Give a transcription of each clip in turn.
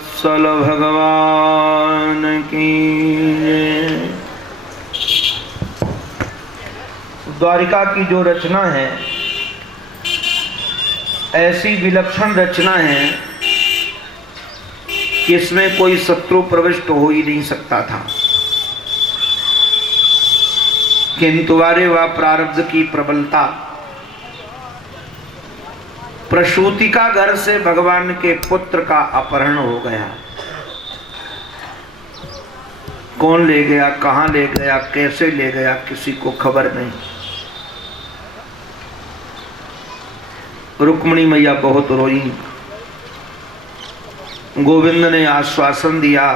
वत्सल भगवान की जय। द्वारिका की जो रचना है ऐसी विलक्षण रचना है कि इसमें कोई शत्रु प्रविष्ट हो ही नहीं सकता था, किंतु वारे वा प्रारब्ध की प्रबलता, प्रसूति का घर से भगवान के पुत्र का अपहरण हो गया। कौन ले गया, कहां ले गया, कैसे ले गया, किसी को खबर नहीं। रुक्मिणी मैया बहुत रोई। गोविंद ने आश्वासन दिया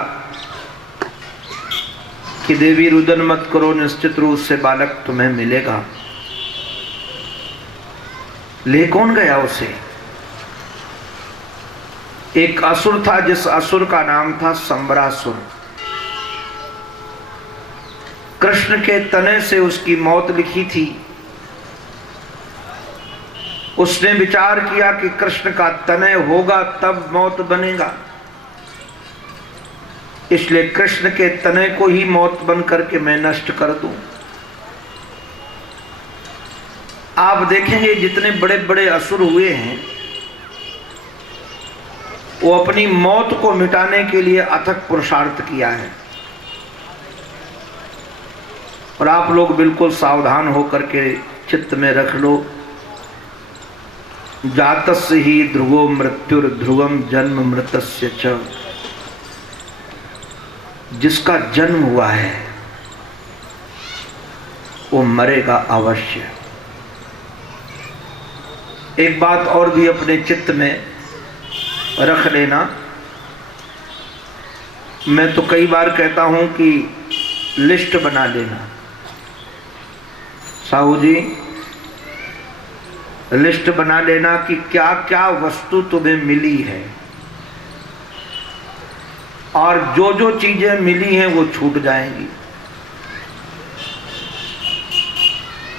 कि देवी रुदन मत करो, निश्चित रूप से बालक तुम्हें मिलेगा। ले कौन गया उसे? एक असुर था, जिस असुर का नाम था संबरासुर। कृष्ण के तने से उसकी मौत लिखी थी। उसने विचार किया कि कृष्ण का तने होगा तब मौत बनेगा, इसलिए कृष्ण के तने को ही मौत बन करके मैं नष्ट कर दूं। आप देखेंगे जितने बड़े बड़े असुर हुए हैं वो अपनी मौत को मिटाने के लिए अथक पुरुषार्थ किया है। और आप लोग बिल्कुल सावधान होकर के चित्त में रख लो, जातस्य ही ध्रुवो मृत्युर ध्रुवम जन्म मृतस्य च। जिसका जन्म हुआ है वो मरेगा अवश्य। एक बात और भी अपने चित्त में रख लेना। मैं तो कई बार कहता हूं कि लिस्ट बना लेना। साहू जी, लिस्ट बना लेना कि क्या क्या वस्तु तुम्हें मिली है, और जो जो चीजें मिली हैं वो छूट जाएंगी।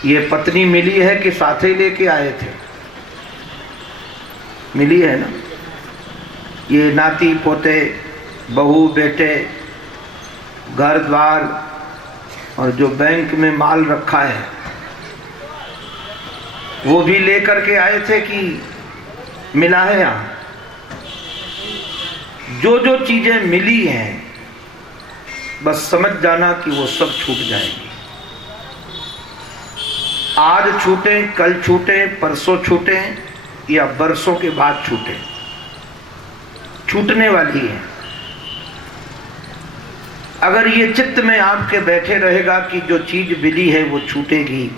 ये पत्नी मिली है कि साथ ही लेके आए थे? मिली है ना। ये नाती पोते, बहू बेटे, घर द्वार और जो बैंक में माल रखा है वो भी लेकर के आए थे कि मिला है? यहाँ जो जो चीजें मिली हैं बस समझ जाना कि वो सब छूट जाएगी। आज छूटे, कल छूटे, परसों छूटे या बरसों के बाद छूटे, छूटने वाली है। अगर ये चित्त में आपके बैठे रहेगा कि जो चीज मिली है वो छूटेगी,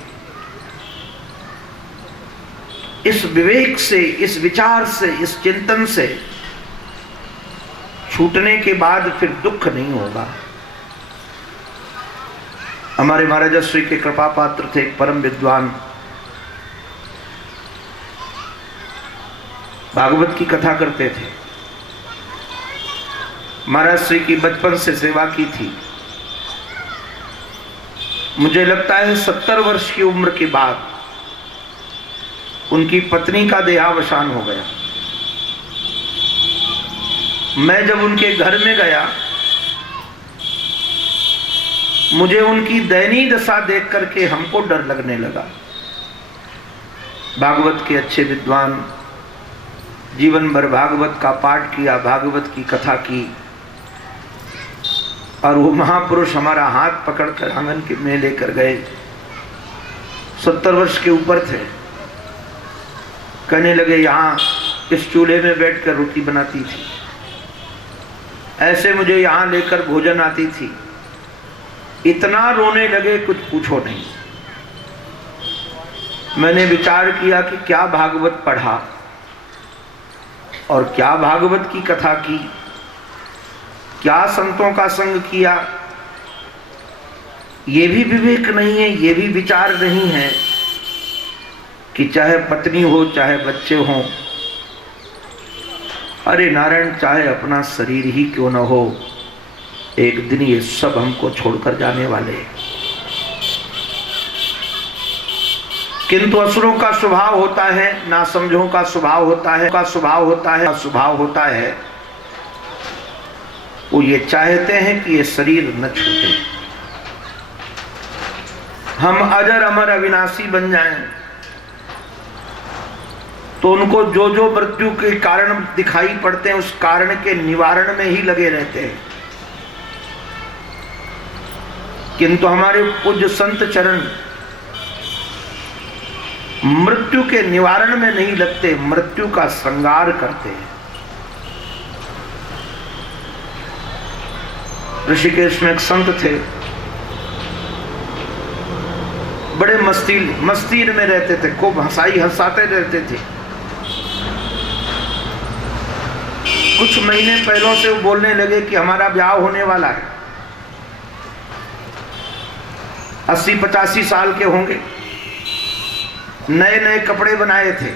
इस विवेक से, इस विचार से, इस चिंतन से छूटने के बाद फिर दुख नहीं होगा। हमारे महाराज श्री के कृपा पात्र थे, एक परम विद्वान, भागवत की कथा करते थे। महाराज श्री की बचपन से सेवा की थी। मुझे लगता है 70 वर्ष की उम्र के बाद उनकी पत्नी का देहावसान हो गया। मैं जब उनके घर में गया, मुझे उनकी दयनीय दशा देख करके हमको डर लगने लगा। भागवत के अच्छे विद्वान, जीवन भर भागवत का पाठ किया, भागवत की कथा की, और वो महापुरुष हमारा हाथ पकड़कर आंगन के में लेकर गए। 70 वर्ष के ऊपर थे। कहने लगे, यहाँ इस चूल्हे में बैठकर रोटी बनाती थी, ऐसे मुझे यहाँ लेकर भोजन आती थी। इतना रोने लगे कुछ पूछो नहीं। मैंने विचार किया कि क्या भागवत पढ़ा और क्या भागवत की कथा की, क्या संतों का संग किया। ये भी विवेक नहीं है, ये भी विचार नहीं है कि चाहे पत्नी हो, चाहे बच्चे हों, अरे नारायण, चाहे अपना शरीर ही क्यों न हो, एक दिन ये सब हमको छोड़कर जाने वाले हैं। किंतु असुरों का स्वभाव होता है, नासमझों का स्वभाव होता है, स्वभाव होता है वो ये चाहते हैं कि ये शरीर न छूटे, हम अजर अमर अविनाशी बन जाएं। तो उनको जो जो मृत्यु के कारण दिखाई पड़ते हैं उस कारण के निवारण में ही लगे रहते हैं। किंतु हमारे पूज्य संत चरण मृत्यु के निवारण में नहीं लगते, मृत्यु का श्रृंगार करते हैं। ऋषिकेश में एक संत थे, बड़े मस्तीर में रहते थे, खूब हंसाते रहते थे। कुछ महीने पहले से वो बोलने लगे कि हमारा ब्याह होने वाला है। 80-85 साल के होंगे, नए नए कपड़े बनाए थे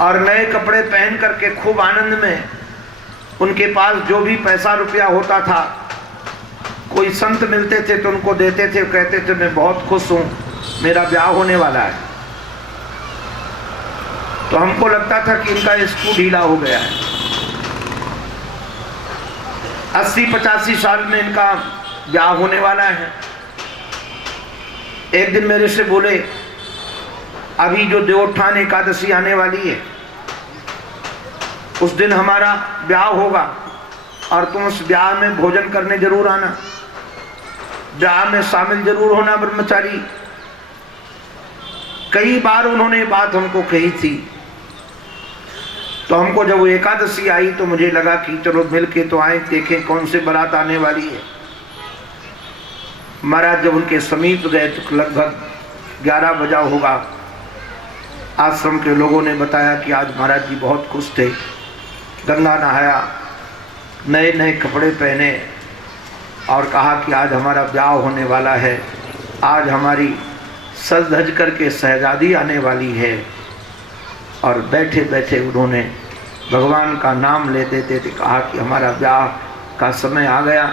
और नए कपड़े पहन करके खूब आनंद में, उनके पास जो भी पैसा रुपया होता था, कोई संत मिलते थे तो उनको देते थे, कहते थे मैं बहुत खुश हूं, मेरा ब्याह होने वाला है। तो हमको लगता था कि इनका स्क्रू ढीला हो गया है। 80-85 साल में इनका ब्याह होने वाला है। एक दिन मेरे से बोले, अभी जो देवोत्थान एकादशी आने वाली है उस दिन हमारा ब्याह होगा और तुम उस ब्याह में भोजन करने जरूर आना, ब्याह में शामिल जरूर होना ब्रह्मचारी। कई बार उन्होंने बात हमको कही थी। तो हमको जब वो एकादशी आई तो मुझे लगा कि चलो मिल के तो आए, देखें कौन से बारात आने वाली है। महाराज जब उनके समीप गए तो लगभग 11 बजा होगा। आश्रम के लोगों ने बताया कि आज महाराज जी बहुत खुश थे, गंगा नहाया, नए नए कपड़े पहने और कहा कि आज हमारा ब्याह होने वाला है, आज हमारी सज धज करके शहजादी आने वाली है। और बैठे बैठे उन्होंने भगवान का नाम लेते थे, कहा कि हमारा ब्याह का समय आ गया,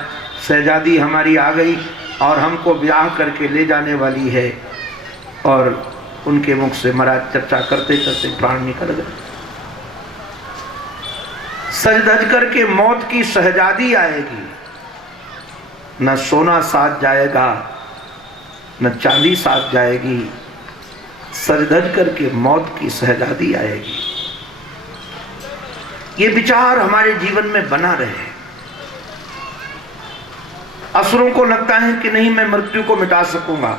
शहजादी हमारी आ गई और हमको ब्याह करके ले जाने वाली है। और उनके मुख से महाराज चर्चा करते करते प्राण निकल गए। सज धज करके मौत की शहजादी आएगी, न सोना साथ जाएगा न चांदी साथ जाएगी, सज धज करके मौत की शहजादी आएगी। ये विचार हमारे जीवन में बना रहे। असुरों को लगता है कि नहीं मैं मृत्यु को मिटा सकूंगा।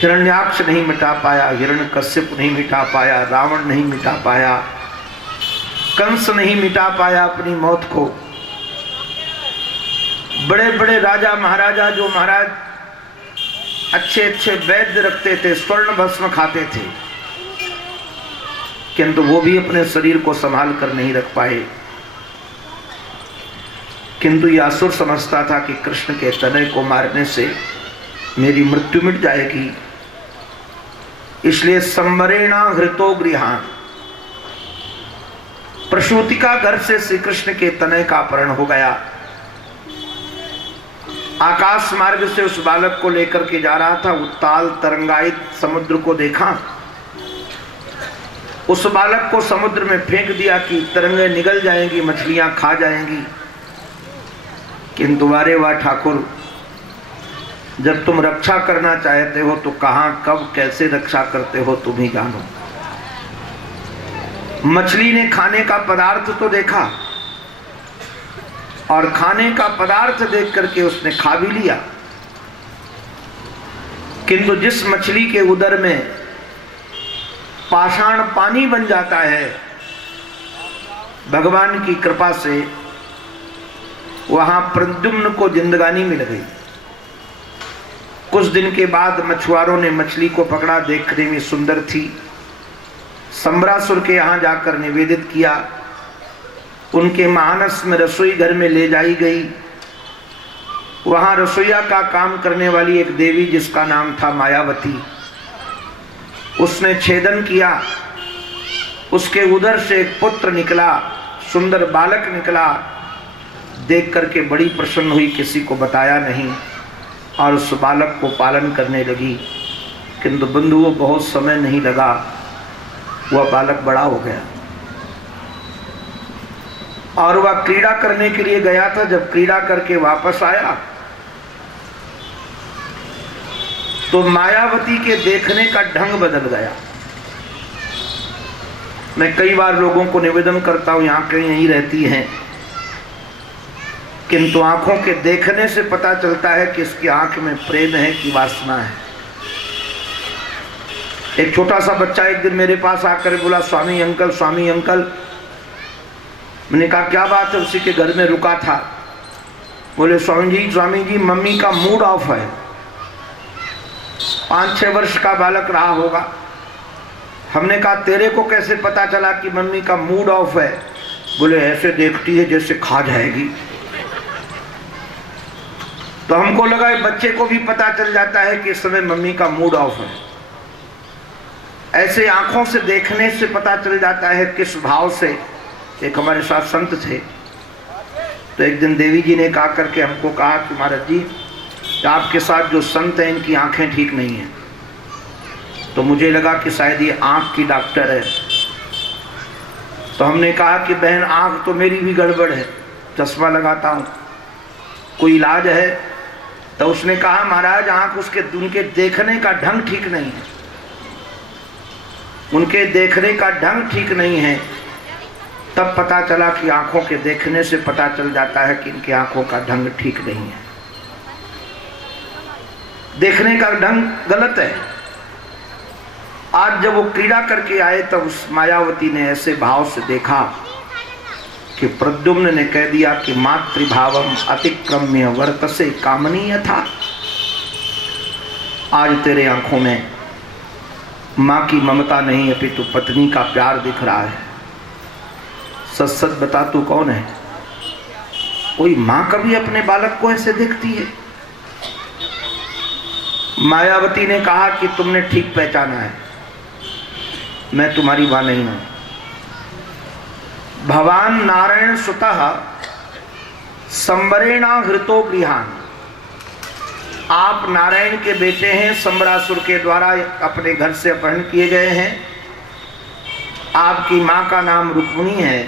हिरण्याक्ष नहीं मिटा पाया, हिरण्यकश्यप नहीं मिटा पाया, रावण नहीं मिटा पाया, कंस नहीं मिटा पाया अपनी मौत को। बड़े बड़े राजा महाराजा जो महाराज अच्छे अच्छे वैद्य रखते थे, स्वर्ण भस्म खाते थे, किंतु वो भी अपने शरीर को संभाल कर नहीं रख पाए। किंतु यह असुर समझता था कि कृष्ण के तनय को मारने से मेरी मृत्यु मिट जाएगी, इसलिए संवरेणा हृतो गृहान, प्रसूति का घर से श्री कृष्ण के तनय का अपहरण हो गया। आकाश मार्ग से उस बालक को लेकर के जा रहा था, उत्ताल तरंगायित समुद्र को देखा, उस बालक को समुद्र में फेंक दिया कि तरंगें निगल जाएंगी, मछलियां खा जाएंगी। किंतु वारे वाह ठाकुर, जब तुम रक्षा करना चाहते हो तो कहां कब कैसे रक्षा करते हो तुम ही जानो। मछली ने खाने का पदार्थ तो देखा और खाने का पदार्थ देख करके उसने खा भी लिया, किंतु जिस मछली के उदर में पाषाण पानी बन जाता है, भगवान की कृपा से वहां प्रद्युम्न को जिंदगानी मिल गई। कुछ दिन के बाद मछुआरों ने मछली को पकड़ा, देखने में सुंदर थी। सम्रासुर के यहाँ जाकर निवेदित किया, उनके मानस में रसोई घर में ले जाई गई। वहां रसोईया का काम करने वाली एक देवी जिसका नाम था मायावती, उसने छेदन किया, उसके उदर से एक पुत्र निकला, सुंदर बालक निकला। देख करके बड़ी प्रसन्न हुई, किसी को बताया नहीं और उस बालक को पालन करने लगी। किंतु बंधुओं बहुत समय नहीं लगा, वह बालक बड़ा हो गया। और वह क्रीड़ा करने के लिए गया था। जब क्रीड़ा करके वापस आया तो मायावती के देखने का ढंग बदल गया। मैं कई बार लोगों को निवेदन करता हूं, आंखें यहीं रहती हैं, किंतु आंखों के देखने से पता चलता है कि इसकी आंख में प्रेम है कि वासना है। एक छोटा सा बच्चा एक दिन मेरे पास आकर बोला, स्वामी अंकल, स्वामी अंकल। मैंने कहा क्या बात है? उसी के घर में रुका था। बोले स्वामी जी मम्मी का मूड ऑफ है। 5-6 वर्ष का बालक रहा होगा। हमने कहा तेरे को कैसे पता चला कि मम्मी का मूड ऑफ है? बोले ऐसे देखती है जैसे खा जाएगी। तो हमको लगा बच्चे को भी पता चल जाता है कि इस समय मम्मी का मूड ऑफ है। ऐसे आंखों से देखने से पता चल जाता है किस भाव से। एक हमारे साथ संत थे, तो एक दिन देवी जी ने कहा करके हमको कहा कि महाराज जी आपके साथ जो संत हैं इनकी आंखें ठीक नहीं हैं। तो मुझे लगा कि शायद ये आंख की डॉक्टर है। तो हमने कहा कि बहन आंख तो मेरी भी गड़बड़ है, चश्मा लगाता हूँ, कोई इलाज है? तो उसने कहा महाराज आंख उनके देखने का ढंग ठीक नहीं है, उनके देखने का ढंग ठीक नहीं है। तब पता चला कि आंखों के देखने से पता चल जाता है कि इनकी आंखों का ढंग ठीक नहीं है, देखने का ढंग गलत है। आज जब वो क्रीड़ा करके आए तब उस मायावती ने ऐसे भाव से देखा कि प्रद्युम्न ने कह दिया कि मातृभावम अतिक्रम्य वर्तसे कामनीय था। आज तेरे आंखों में माँ की ममता नहीं अपितु पत्नी का प्यार दिख रहा है। सच सच बता तू कौन है? कोई माँ कभी अपने बालक को ऐसे देखती है? मायावती ने कहा कि तुमने ठीक पहचाना है, मैं तुम्हारी माँ नहीं हूं। भवान नारायण सुतः संबरेणा हृतो गृहान। आप नारायण के बेटे हैं, संबरासुर के द्वारा अपने घर से अपहरण किए गए हैं। आपकी मां का नाम रुक्मिणी है,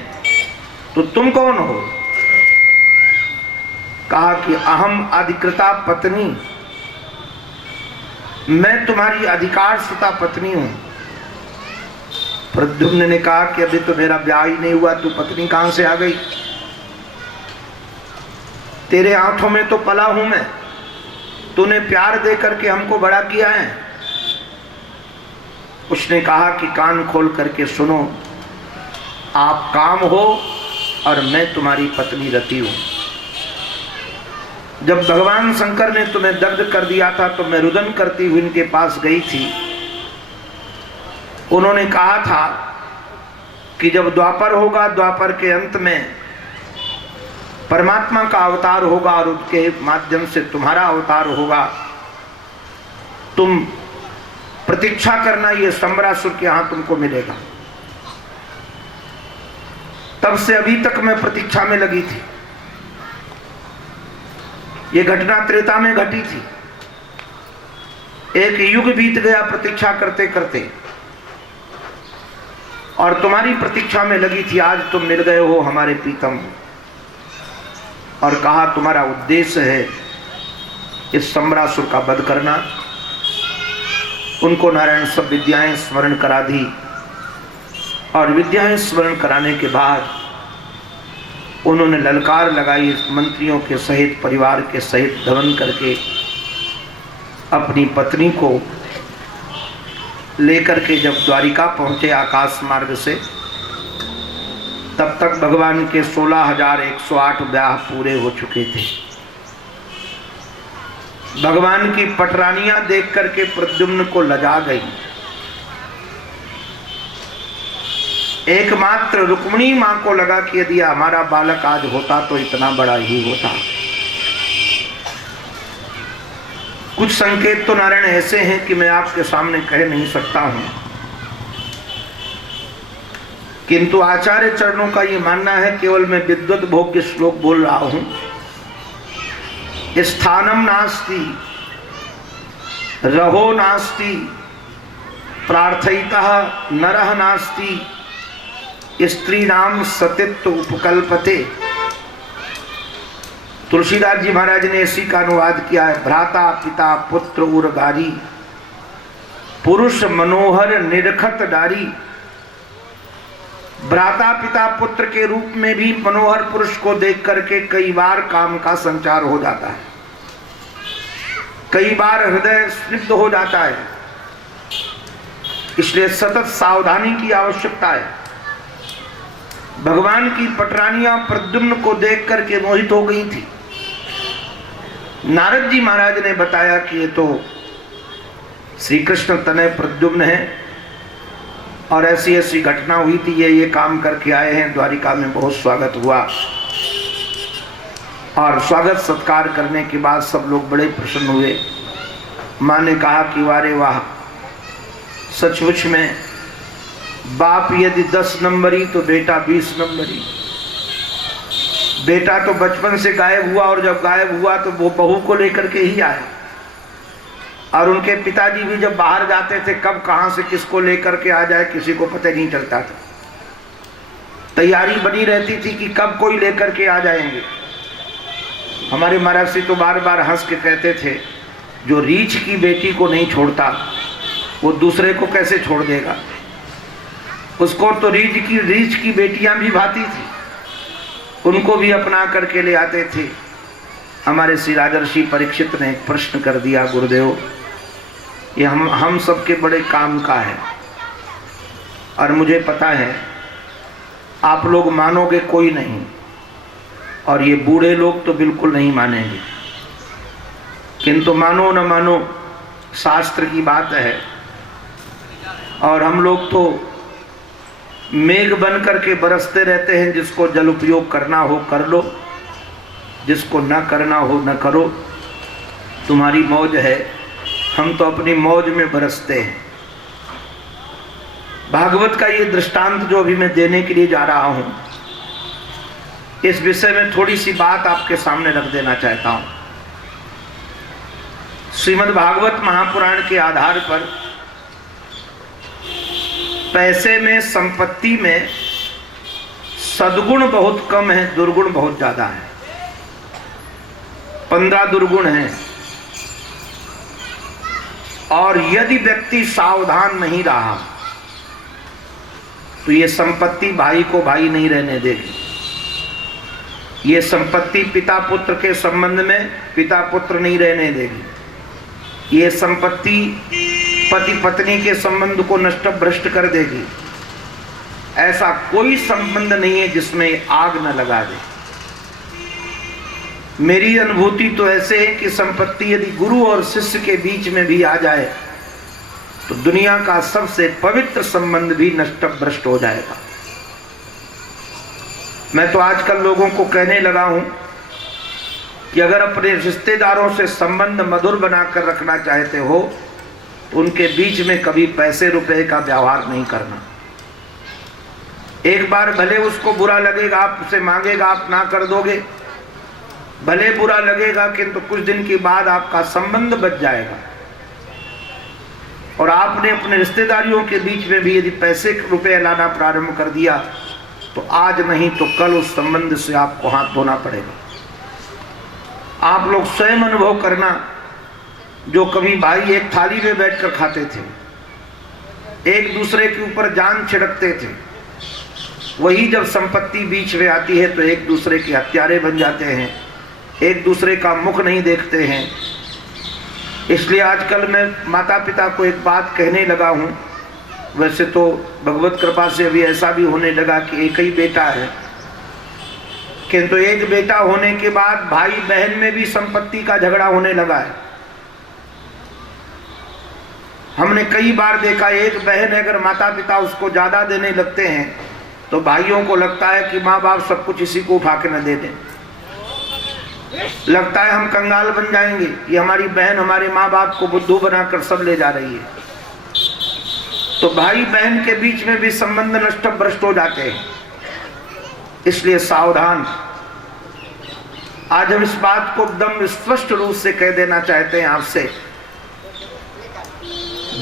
तो तुम कौन हो? कहा कि अहम अधिकृता पत्नी, मैं तुम्हारी अधिकार सुता पत्नी हूं। प्रद्युम्न ने कहा कि अभी तो मेरा ब्याह ही नहीं हुआ, तू पत्नी कहां से आ गई? तेरे हाथों में तो पला हूं मैं, तूने प्यार दे करके हमको बड़ा किया है। उसने कहा कि कान खोल करके सुनो, आप काम हो और मैं तुम्हारी पत्नी रति हूं। जब भगवान शंकर ने तुम्हें दग्ध कर दिया था तो मैं रुदन करती हुई इनके पास गई थी। उन्होंने कहा था कि जब द्वापर होगा, द्वापर के अंत में परमात्मा का अवतार होगा और उसके माध्यम से तुम्हारा अवतार होगा। तुम प्रतीक्षा करना, ये संबरासुर के यहां तुमको मिलेगा। तब से अभी तक मैं प्रतीक्षा में लगी थी। ये घटना त्रेता में घटी थी। एक युग बीत गया प्रतीक्षा करते करते, और तुम्हारी प्रतीक्षा में लगी थी। आज तुम मिल गए हो हमारे प्रीतम, और कहा तुम्हारा उद्देश्य है इस संबरासुर का वध करना। उनको नारायण सब विद्याएं स्मरण करा दी, और विद्याएं स्मरण कराने के बाद उन्होंने ललकार लगाई, मंत्रियों के सहित, परिवार के सहित धवन करके अपनी पत्नी को लेकर के जब द्वारिका पहुंचे आकाश मार्ग से, तब तक भगवान के 16,108 ब्याह पूरे हो चुके थे। भगवान की पटरानियां देख करके प्रद्युम्न को लजा गई। एकमात्र रुक्मिणी मां को लगा कि यदि हमारा बालक आज होता तो इतना बड़ा ही होता। कुछ संकेत तो नारायण ऐसे हैं कि मैं आपके सामने कह नहीं सकता हूं, किंतु आचार्य चरणों का ये मानना है, केवल मैं विद्वत भोग्य श्लोक बोल रहा हूं। स्थानम नास्ति रहो नास्ति प्रार्थयितः नरः नास्ति स्त्री नाम सतित्व उपकल्पते। तुलसीदास जी महाराज ने इसी का अनुवाद किया है। भ्राता पिता पुत्र उर्गारी, पुरुष मनोहर निरखत डारी। भ्राता पिता पुत्र के रूप में भी मनोहर पुरुष को देख करके कई बार काम का संचार हो जाता है, कई बार हृदय स्निग्ध हो जाता है। इसलिए सतत सावधानी की आवश्यकता है। भगवान की पटरानियां प्रद्युम्न को देख करके मोहित हो गई थी। नारद जी महाराज ने बताया कि ये तो श्री कृष्ण तनय प्रद्युम्न है और ऐसी ऐसी घटना हुई थी, ये काम करके आए हैं, द्वारिका में बहुत स्वागत हुआ। और स्वागत सत्कार करने के बाद सब लोग बड़े प्रसन्न हुए। माँ ने कहा कि वारे वाह, सचमुच में बाप यदि 10 नंबरी तो बेटा 20 नंबरी। बेटा तो बचपन से गायब हुआ और जब गायब हुआ तो वो बहू को लेकर के ही आया। और उनके पिताजी भी जब बाहर जाते थे, कब कहां से किसको लेकर के आ जाए किसी को पता नहीं चलता था। तैयारी बनी रहती थी कि कब कोई लेकर के आ जाएंगे। हमारे महाराज जी तो बार बार हंस के कहते थे, जो रीछ की बेटी को नहीं छोड़ता वो दूसरे को कैसे छोड़ देगा। उसको तो रीछ की बेटियां भी भाती थी, उनको भी अपना करके ले आते थे। हमारे श्री राजर्षि परीक्षित ने एक प्रश्न कर दिया, गुरुदेव ये हम सबके बड़े काम का है और मुझे पता है आप लोग मानोगे कोई नहीं और ये बूढ़े लोग तो बिल्कुल नहीं मानेंगे, किंतु मानो न मानो शास्त्र की बात है। और हम लोग तो मेघ बन करके बरसते रहते हैं, जिसको जल उपयोग करना हो कर लो, जिसको न करना हो न करो, तुम्हारी मौज है। हम तो अपनी मौज में बरसते हैं। भागवत का ये दृष्टांत जो अभी मैं देने के लिए जा रहा हूं, इस विषय में थोड़ी सी बात आपके सामने रख देना चाहता हूं। श्रीमद् भागवत महापुराण के आधार पर पैसे में, संपत्ति में सद्गुण बहुत कम है, दुर्गुण बहुत ज्यादा है। 15 दुर्गुण हैं। और यदि व्यक्ति सावधान नहीं रहा तो ये संपत्ति भाई को भाई नहीं रहने देगी। ये संपत्ति पिता पुत्र के संबंध में पिता पुत्र नहीं रहने देगी। ये संपत्ति पति पत्नी के संबंध को नष्ट भ्रष्ट कर देगी। ऐसा कोई संबंध नहीं है जिसमें आग न लगा दे। मेरी अनुभूति तो ऐसे है कि संपत्ति यदि गुरु और शिष्य के बीच में भी आ जाए तो दुनिया का सबसे पवित्र संबंध भी नष्ट भ्रष्ट हो जाएगा। मैं तो आजकल लोगों को कहने लगा हूं कि अगर अपने रिश्तेदारों से संबंध मधुर बनाकर रखना चाहते हो तो उनके बीच में कभी पैसे रुपए का व्यवहार नहीं करना। एक बार भले उसको बुरा लगेगा, आपसे मांगेगा, आप ना कर दोगे, भले बुरा लगेगा, किंतु कुछ दिन के बाद आपका संबंध बच जाएगा। और आपने अपने रिश्तेदारियों के बीच में भी यदि पैसे रुपए लाना प्रारंभ कर दिया तो आज नहीं तो कल उस संबंध से आपको हाथ धोना पड़ेगा। आप लोग स्वयं अनुभव करना, जो कभी भाई एक थाली में बैठकर खाते थे, एक दूसरे के ऊपर जान छिड़कते थे, वही जब संपत्ति बीच में आती है तो एक दूसरे के हत्यारे बन जाते हैं, एक दूसरे का मुख नहीं देखते हैं। इसलिए आजकल मैं माता पिता को एक बात कहने लगा हूँ। वैसे तो भगवत कृपा से अभी ऐसा भी होने लगा कि एक ही बेटा है, किंतु एक बेटा होने के बाद भाई बहन में भी संपत्ति का झगड़ा होने लगा है। हमने कई बार देखा, एक बहन अगर माता पिता उसको ज्यादा देने लगते हैं तो भाइयों को लगता है कि माँ बाप सब कुछ इसी को उठा के न दे दें। लगता है हम कंगाल बन जाएंगे, ये हमारी बहन हमारे माँ बाप को बुद्धू बनाकर सब ले जा रही है। तो भाई बहन के बीच में भी संबंध नष्ट भ्रष्ट हो जाते हैं। इसलिए सावधान। आज हम इस बात को एकदम स्पष्ट रूप से कह देना चाहते हैं आपसे।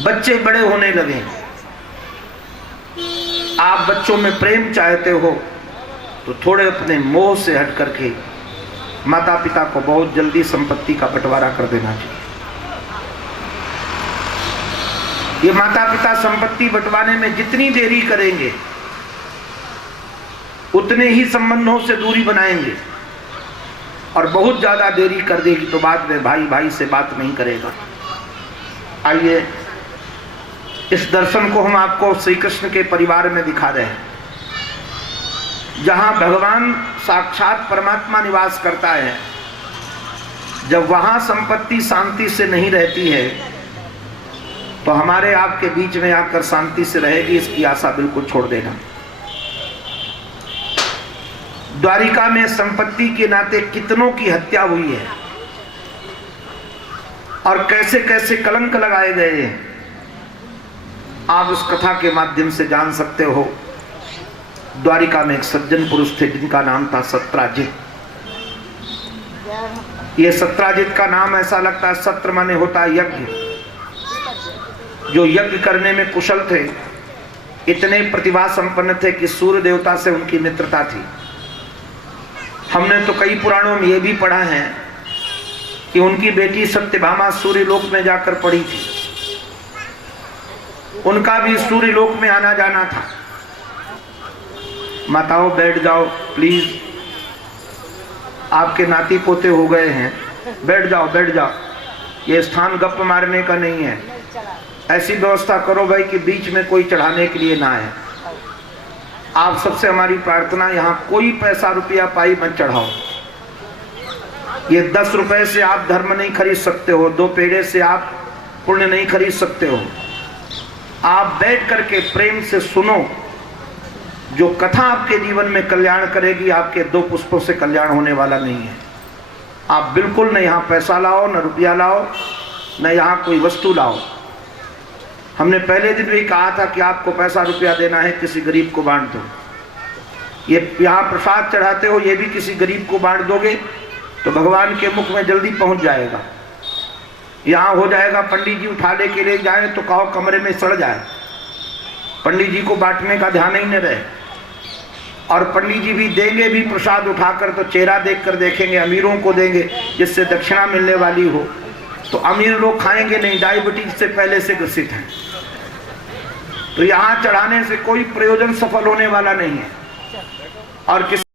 बच्चे बड़े होने लगे, आप बच्चों में प्रेम चाहते हो तो थोड़े अपने मोह से हट करके माता पिता को बहुत जल्दी संपत्ति का बंटवारा कर देना चाहिए। ये माता पिता संपत्ति बंटवाने में जितनी देरी करेंगे उतने ही संबंधों से दूरी बनाएंगे, और बहुत ज्यादा देरी कर देगी तो बाद में भाई भाई से बात नहीं करेगा। आइए इस दर्शन को हम आपको श्री कृष्ण के परिवार में दिखा रहे हैं, जहां भगवान साक्षात परमात्मा निवास करता है। जब वहां संपत्ति शांति से नहीं रहती है तो हमारे आपके बीच में आकर शांति से रहेगी, इसकी आशा बिल्कुल छोड़ देना। द्वारिका में संपत्ति के नाते कितनों की हत्या हुई है और कैसे कैसे कलंक लगाए गए हैं, आप इस कथा के माध्यम से जान सकते हो। द्वारिका में एक सज्जन पुरुष थे जिनका नाम था सत्राजित। ये सत्राजित का नाम ऐसा लगता है, सत्र माने होता है यज्ञ, जो यज्ञ करने में कुशल थे, इतने प्रतिभा संपन्न थे कि सूर्य देवता से उनकी मित्रता थी। हमने तो कई पुराणों में यह भी पढ़ा है कि उनकी बेटी सत्यभामा सूर्यलोक में जाकर पड़ी थी, उनका भी सूर्यलोक में आना जाना था। माताओं बैठ जाओ प्लीज, आपके नाती पोते हो गए हैं, बैठ जाओ बैठ जाओ, ये स्थान गप मारने का नहीं है। ऐसी व्यवस्था करो भाई कि बीच में कोई चढ़ाने के लिए ना आए। आप सबसे हमारी प्रार्थना, यहाँ कोई पैसा रुपया पाई मत चढ़ाओ। ये 10 रुपए से आप धर्म नहीं खरीद सकते हो, 2 पेड़े से आप पुण्य नहीं खरीद सकते हो। आप बैठ करके प्रेम से सुनो, जो कथा आपके जीवन में कल्याण करेगी, आपके 2 पुष्पों से कल्याण होने वाला नहीं है। आप बिल्कुल न यहाँ पैसा लाओ, न रुपया लाओ, न यहाँ कोई वस्तु लाओ। हमने पहले दिन भी कहा था कि आपको पैसा रुपया देना है, किसी गरीब को बांट दो। ये यहाँ प्रसाद चढ़ाते हो, ये भी किसी गरीब को बांट दोगे तो भगवान के मुख में जल्दी पहुंच जाएगा। यहाँ हो जाएगा पंडित जी उठाने के लिए जाए तो कहो कमरे में सड़ जाए, पंडित जी को बांटने का ध्यान ही न रहे। और पंडित जी भी देंगे भी प्रसाद उठाकर तो चेहरा देखकर देखेंगे, अमीरों को देंगे जिससे दक्षिणा मिलने वाली हो, तो अमीर लोग खाएंगे नहीं, डायबिटीज से पहले से ग्रसित हैं। तो यहाँ चढ़ाने से कोई प्रयोजन सफल होने वाला नहीं है। और किस